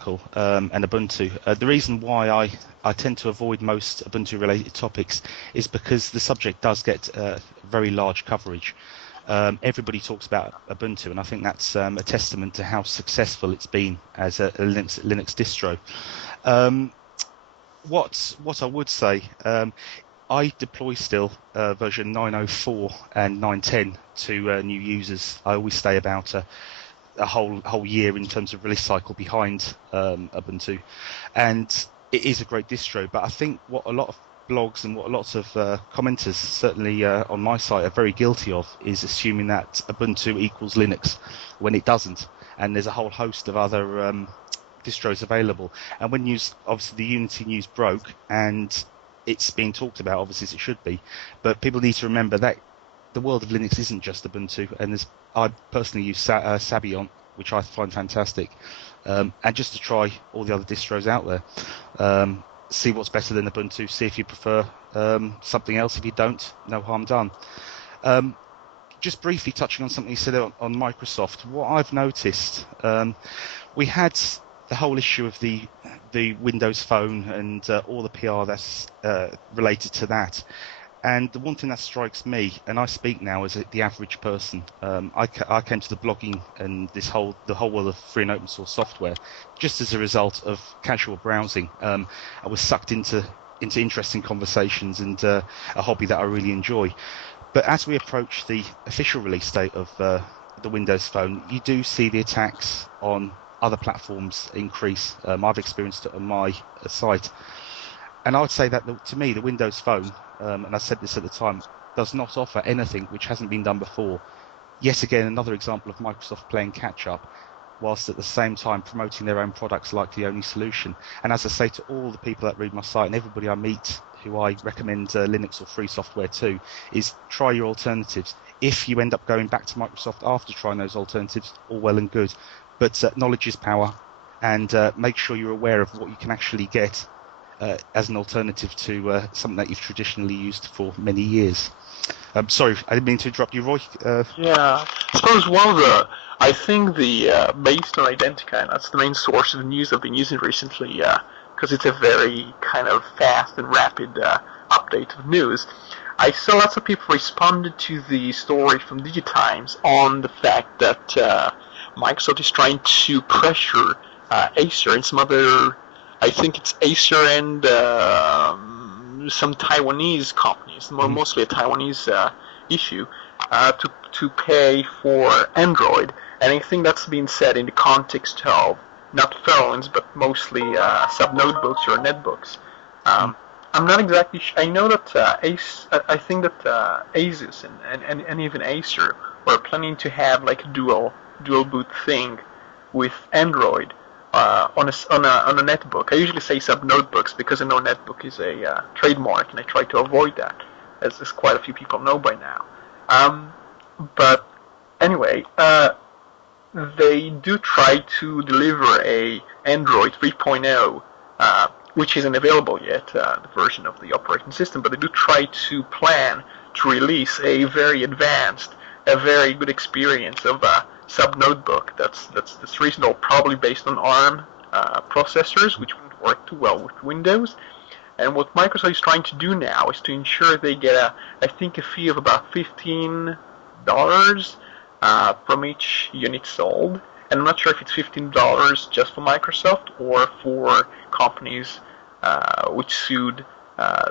Kernel and Ubuntu. The reason why I tend to avoid most Ubuntu-related topics is because the subject does get very large coverage. Everybody talks about Ubuntu, and I think that's a testament to how successful it's been as a Linux distro. What I would say, I deploy still version 9.04 and 9.10 to new users. I always stay about a whole year in terms of release cycle behind Ubuntu, and it is a great distro. But I think what a lot of blogs and what lots of commenters, certainly on my site, are very guilty of is assuming that Ubuntu equals Linux when it doesn't, and there's a whole host of other distros available. And when obviously the Unity news broke, and it's being talked about, obviously as it should be, but people need to remember that the world of Linux isn't just Ubuntu, and I personally use Sabian, which I find fantastic, and just to try all the other distros out there. See what's better than Ubuntu, see if you prefer something else. If you don't, no harm done. Just briefly touching on something you said on Microsoft, what I've noticed, we had the whole issue of the Windows Phone and all the PR that's related to that. And the one thing that strikes me, and I speak now as the average person, I came to the blogging and the whole world of free and open source software just as a result of casual browsing. I was sucked into interesting conversations and a hobby that I really enjoy. But as we approach the official release date of the Windows Phone, you do see the attacks on other platforms increase. I've experienced it on my site. And I would say that, to me, the Windows Phone, and I said this at the time, does not offer anything which hasn't been done before. Yet again, another example of Microsoft playing catch-up, whilst at the same time promoting their own products like the only solution. And as I say to all the people that read my site and everybody I meet who I recommend Linux or free software to, is try your alternatives. If you end up going back to Microsoft after trying those alternatives, all well and good. But knowledge is power, and make sure you're aware of what you can actually get as an alternative to something that you've traditionally used for many years. Sorry, I didn't mean to interrupt you, Roy. Yeah, I suppose I think based on Identica, and that's the main source of the news I've been using recently, because it's a very kind of fast and rapid update of news. I saw lots of people responded to the story from DigiTimes on the fact that Microsoft is trying to pressure Acer and some other, I think it's Acer and some Taiwanese companies, mostly a Taiwanese issue, to pay for Android. And I think that's been said in the context of not phones, but mostly sub-notebooks or netbooks. I'm not exactly sure. I know that I think that Asus and even Acer were planning to have like a dual boot thing with Android on a netbook. I usually say sub-notebooks because I know netbook is a trademark, and I try to avoid that, as quite a few people know by now. But anyway, they do try to deliver a Android 3.0, which isn't available yet, the version of the operating system, but they do try to plan to release a very advanced, a very good experience of a sub-notebook that's reasonable, probably based on ARM processors, which won't work too well with Windows. And what Microsoft is trying to do now is to ensure they get I think a fee of about $15 from each unit sold. And I'm not sure if it's $15 just for Microsoft or for companies which sued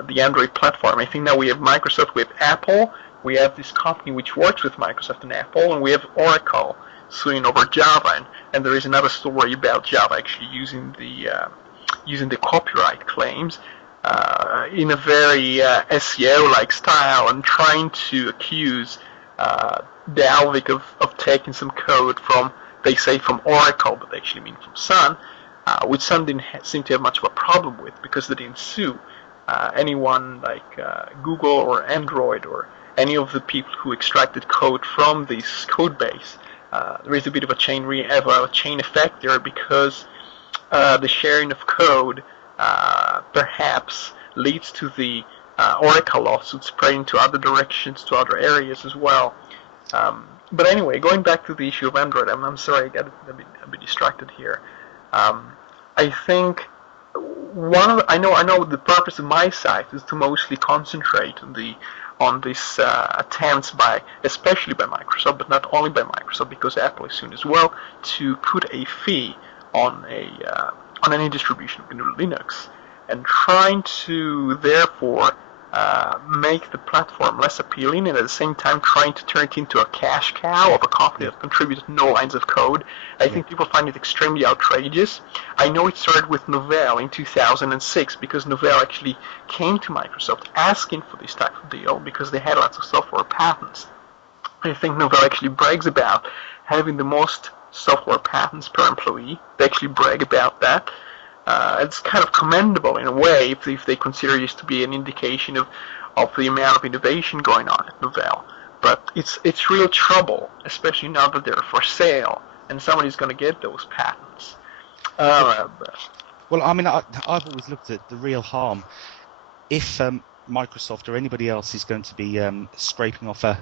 the Android platform. I think now we have Microsoft, we have Apple, we have this company which works with Microsoft and Apple, and we have Oracle suing over Java. And there is another story about Java actually using the copyright claims in a very SEO-like style, and trying to accuse Dalvik of taking some code from, they say, from Oracle, but they actually mean from Sun, which Sun didn't seem to have much of a problem with because they didn't sue anyone like Google or Android or any of the people who extracted code from this code base. There is a bit of a chain effect there, because the sharing of code perhaps leads to the Oracle lawsuit spreading to other directions, to other areas as well. But anyway, going back to the issue of Android, I'm sorry, I got a bit distracted here. I think I know the purpose of my site is to mostly concentrate on these attempts especially by Microsoft, but not only by Microsoft, because Apple is soon as well, to put a fee on any distribution of GNU Linux, and trying to therefore make the platform less appealing, and at the same time trying to turn it into a cash cow of a company that contributes no lines of code. I think people find it extremely outrageous. I know it started with Novell in 2006 because Novell actually came to Microsoft asking for this type of deal because they had lots of software patents. I think Novell actually brags about having the most software patents per employee. They actually brag about that. It's kind of commendable in a way if they consider this to be an indication of the amount of innovation going on at Novell. But it's real trouble, especially now that they're for sale and somebody's going to get those patents. Well, I mean, I've always looked at the real harm. If Microsoft or anybody else is going to be scraping off a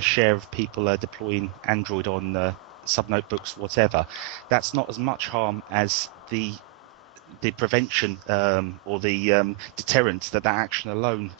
share of people deploying Android on sub-notebooks, whatever, that's not as much harm as the prevention or the deterrent that action alone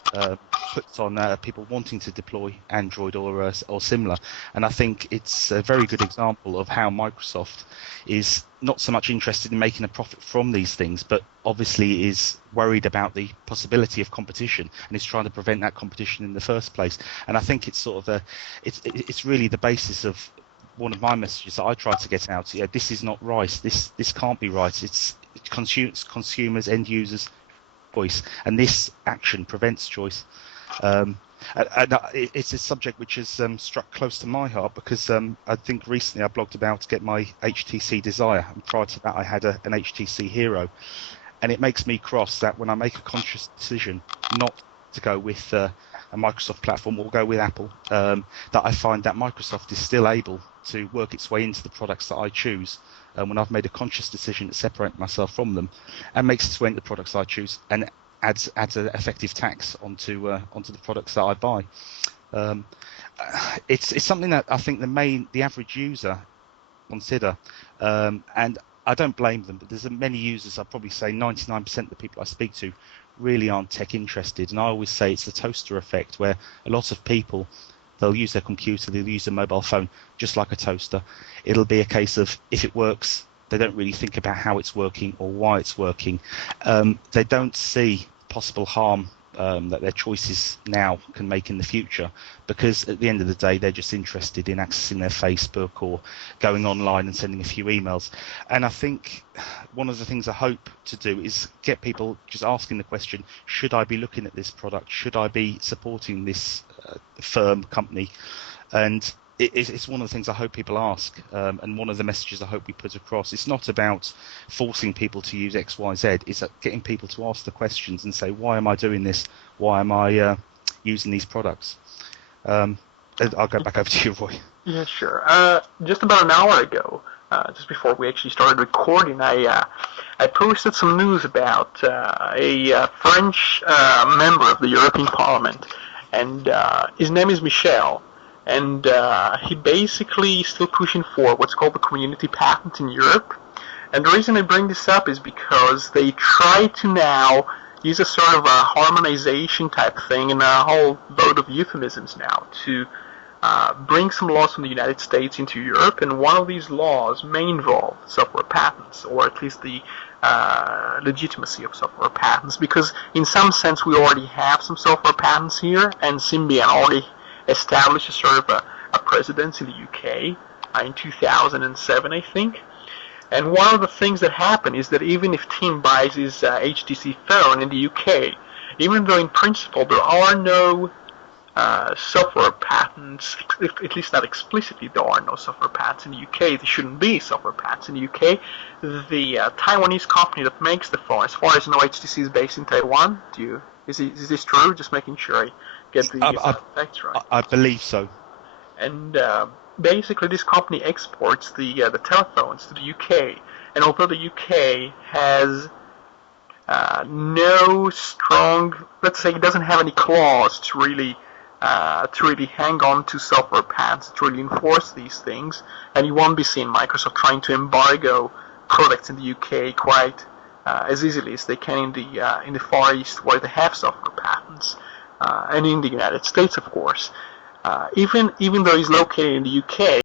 puts on people wanting to deploy Android or similar. And I think it's a very good example of how Microsoft is not so much interested in making a profit from these things, but obviously is worried about the possibility of competition and is trying to prevent that competition in the first place. And I think it's sort of it's really the basis of one of my messages that I try to get out. Yeah, this is not right. This can't be right. It's consumers, end users' choice, and this action prevents choice. And it's a subject which has struck close to my heart because I think recently I blogged about to get my HTC Desire, and prior to that I had an HTC Hero, and it makes me cross that when I make a conscious decision not to go with a Microsoft platform or go with Apple, that I find that Microsoft is still able to work its way into the products that I choose when I've made a conscious decision to separate myself from them, and makes its way into the products I choose and adds an effective tax onto the products that I buy. It's something that I think the average user consider, and I don't blame them, but there's many users, I'd probably say 99% of the people I speak to really aren't tech interested, and I always say it's the toaster effect, where a lot of people, they'll use their computer, they'll use a mobile phone just like a toaster. It'll be a case of if it works, they don't really think about how it's working or why it's working. They don't see possible harm that their choices now can make in the future, because at the end of the day they're just interested in accessing their Facebook or going online and sending a few emails. And I think one of the things I hope to do is get people just asking the question, should I be looking at this product, should I be supporting this firm, company? And it's one of the things I hope people ask, and one of the messages I hope we put across. It's not about forcing people to use X, Y, Z. It's getting people to ask the questions and say, why am I doing this? Why am I using these products? I'll go back over to you, Roy. Yeah, sure. Just about an hour ago, just before we actually started recording, I posted some news about a French member of the European Parliament, and his name is Michel. And he basically is still pushing for what's called the community patent in Europe. And the reason I bring this up is because they try to now use a sort of a harmonization type thing and a whole load of euphemisms now to bring some laws from the United States into Europe. And one of these laws may involve software patents, or at least the legitimacy of software patents, because in some sense we already have some software patents here, and Symbian already established a sort of a precedence in the UK in 2007, I think. And one of the things that happened is that even if Tim buys his HTC phone in the UK, even though in principle there are no software patents, at least not explicitly there are no software patents in the UK, there shouldn't be software patents in the UK, the Taiwanese company that makes the phone, as far as I know, HTC is based in Taiwan. Is this true? Just making sure I get the facts right. I believe so. And basically this company exports the telephones to the UK, and although the UK has no strong, let's say it doesn't have any clause to really hang on to software patents, to really enforce these things, and you won't be seeing Microsoft trying to embargo products in the UK quite as easily as they can in the Far East, where they have software patents, and in the United States, of course. Even though he's located in the UK,